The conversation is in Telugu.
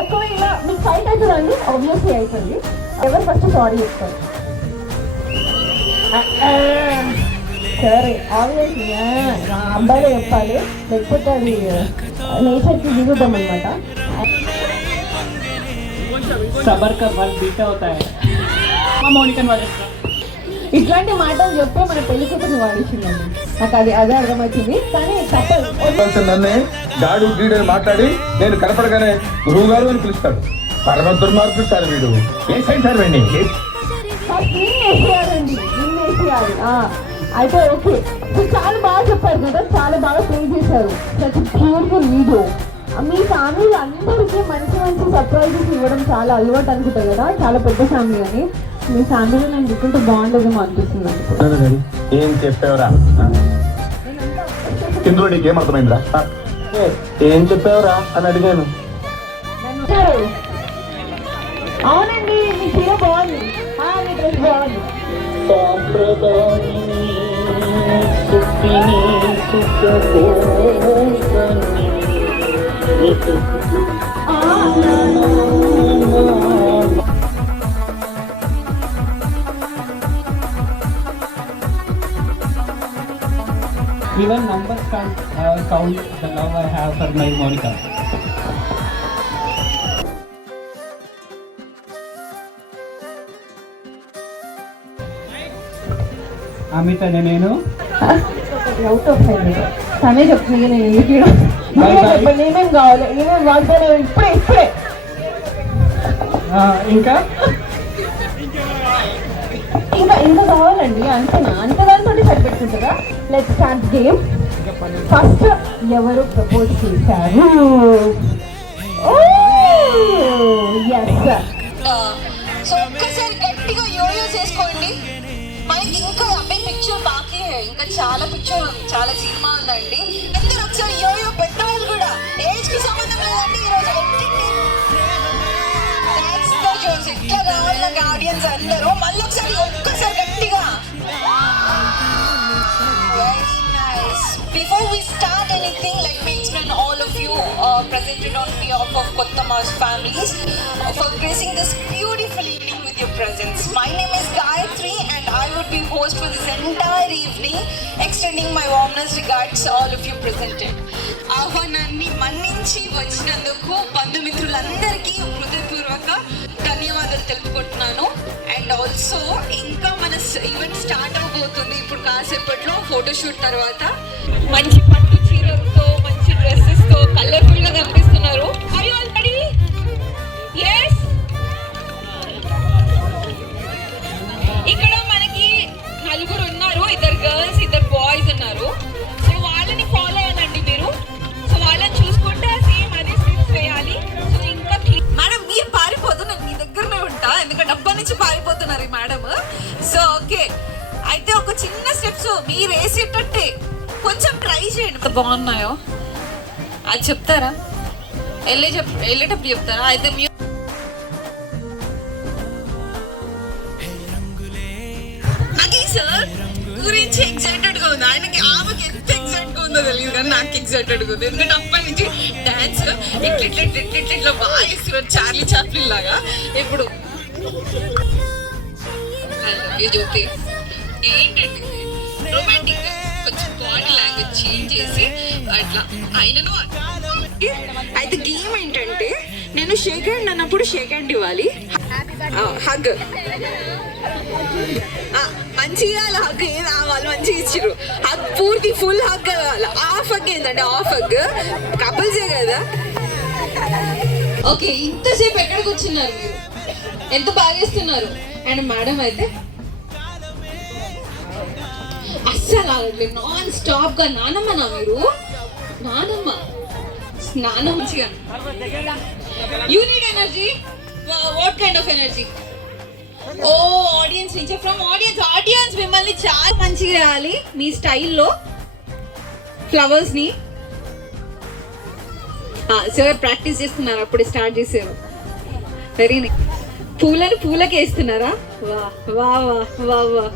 ఒకవేళ మీకు ఫైట్ అవుతుందండి, ఆబ్వియస్లీ అవుతుంది. ఎవరు ఫస్ట్ సారీ చెప్తారు? సరే, ఆబ్వియస్లీ అబ్బాయిలో చెప్పాలి, లేకపోతే అది నేచర్కి విరుద్ధం అనమాట. సబర్ కా ఫల్ బీటా హోతా హై. ఇట్లాంటి మాటలు చెప్పే మన పెళ్లి కూతురు వాడిచ్చిందండి. నాకు అదే అర్థమవుతుంది, కానీ తప్పదు. నన్నే గాడు గీడని మాట్లాడి నేను కనపడగానే గురువు గారు అని పిలుస్తాడు. పరమ దుర్మార్గుడు సార్ వీడు. ఏ సైడ్ సార్ వెండి వేసేయాలండి, వేసేయాలి. అయితే ఓకే, చాలా బాగా చెప్పారు కదా, చాలా బాగా ప్లే చేశారు. ప్రతి బ్యూటిఫుల్ వీడియో. మీ ఫ్యామిలీ అందరికీ మంచి మంచి సర్ప్రైజెస్ ఇవ్వడం చాలా అలవాటు అనుకుంటా కదా, చాలా పెద్ద ఫ్యామిలీ అని. మీ ఫ్యామిలీలో నేను చూసుకుంటే బాగుండదేమో అనిపిస్తుంది. ఏం చెప్పావురా? ఇందులో నీకేం అర్థమైందిరా? ఏం చెప్పావురా అని అడిగాను. అవునండి, మీ చీర బాగుంది, మీ డ్రెస్ బాగుంది. Even numbers can't count the love I have for my Monica. అమిత నేను అవుట్ ఆఫ్ తనే చెప్తుంది, నేనేం కావాలి, నేనేం వాగ్దానం ఇప్పుడే ఇంకా ఇంకా ఇంకా కావాలండి. అంత దాంతో సరిపెట్టుకుంటారా? Let's start game. ఫస్ట్ ఎవరు ప్రపోజ్ చేశారు? సో ఒక్కసారి గట్టిగా యోయో చేసుకోండి. మనకి ఇంకా అబ్బాయి పిక్చర్ బాకీ, ఇంకా చాలా పిక్చర్ ఉంది, చాలా సినిమా ఉందండి. అందరూ ఒకసారి యోయో, పెద్దవాళ్ళు కూడా, ఏజ్ కి సంబంధం లేదండి. ఈరోజు ఎట్లా కావాలి నాకు ఆడియన్స్ అందరూ. మళ్ళీ ఒకసారి ఒక్కసారి గట్టిగా. Very nice. Before we start anything, let me explain all of you presented on behalf of Kottama's families for gracing this beautiful evening with your presence. My name is Gayatri and I would be host for this entire evening, extending my warmest regards to all of you presented. ఆహ్వానాన్ని మన్నించి వచ్చినందుకు బంధుమిత్రులందరికీ హృదయపూర్వక ధన్యవాదాలు తెలుపుకుంటున్నాను. అండ్ ఆల్సో ఇంకా మన ఈవెంట్ స్టార్ట్ అవబోతుంది ఇప్పుడు కాసేపట్లో. ఫోటోషూట్ తర్వాత మంచి పట్టు చీరలతో, మంచి డ్రెస్సెస్ తో కలర్ఫుల్ గా కనిపిస్తున్నారు. Are you all ready? yes. ఇక్కడ మనకి నలుగురు ఉన్నారు, 2 గర్ల్స్ 2 బాయ్స్ ఉన్నారు. సో వాళ్ళని ఫాలో అవ్వాలండి మీరు. సో వాళ్ళని చూసుకుంటే సేమ్ అదే స్టెప్స్ వేయాలి. సో ఇంకా మేడం మీరు పారిపోదు, నేను మీ దగ్గరనే ఉంటా, ఎందుకంటే డబ్బా నుంచి పారిపోతున్నారు ఈ మేడం. సో ఓకే, అయితే ఒక చిన్న స్టెప్స్ మీరు వేసేటట్టే కొంచెం ట్రై చేయండి. బాగున్నాయో అది చెప్తారా? వెళ్ళేటప్పుడు చెప్తారా? అయితే సార్ గురించి ఎక్సైటెడ్ గా ఉంది. ఆయనకి ఆమెకి ఎంత ఎక్సైట్ గా ఉందో తెలియదు, కానీ నాకు ఎక్సైటెడ్ గా ఉంది. ఎందుకంటే అప్పటి నుంచి డాన్స్ ఇట్లా బాగా ఇస్తున్నారు, చార్లీ చాప్లిన్ లాగా. ఇప్పుడు జ్యోతి ఏంటండి రొమాంటిక్ గా కొంచెం బాడీ లాంగ్వేజ్ చేంజ్ చేసి అట్లా ఆయనను. అయితే గేమ్ ఏంటంటే, నేను షేక్ హ్యాండ్ అన్నప్పుడు షేక్ హ్యాండ్ ఇవ్వాలి, హగ్ మంచిగా హగ్. వాళ్ళు మంచిగా ఇచ్చిర్రు, హగ్ పూర్తి ఫుల్ హగ్ కావాలి. హాఫ్ హగ్ ఏంటంటే హాఫ్ హగ్ కపుల్సే కదా. ఓకే, ఇంతసేపు ఎక్కడికి వచ్చిన్నారు మీరు? ఎంత బాగా ఇస్తున్నారు. అండ్ మేడం అయితే అస్సలు ఆగట్లేదు, నాన్ స్టాప్ గా. నానమ్మనా మీరు? నానమ్మ స్నానం మంచిగా. You need energy. What kind of energy? ఓ ఆడియన్స్ నుంచి, ఫ్రమ్ ఆడియన్స్ మిమ్మల్ని చాలా మంచిగా చేయాలి మీ స్టైల్లో. ఫ్లవర్స్ ని సార్ ప్రాక్టీస్ చేస్తున్నారు, అప్పుడే స్టార్ట్ చేశారు. Very nice. పూలని పూలకి వేస్తున్నారా? వా వా వా వా వా.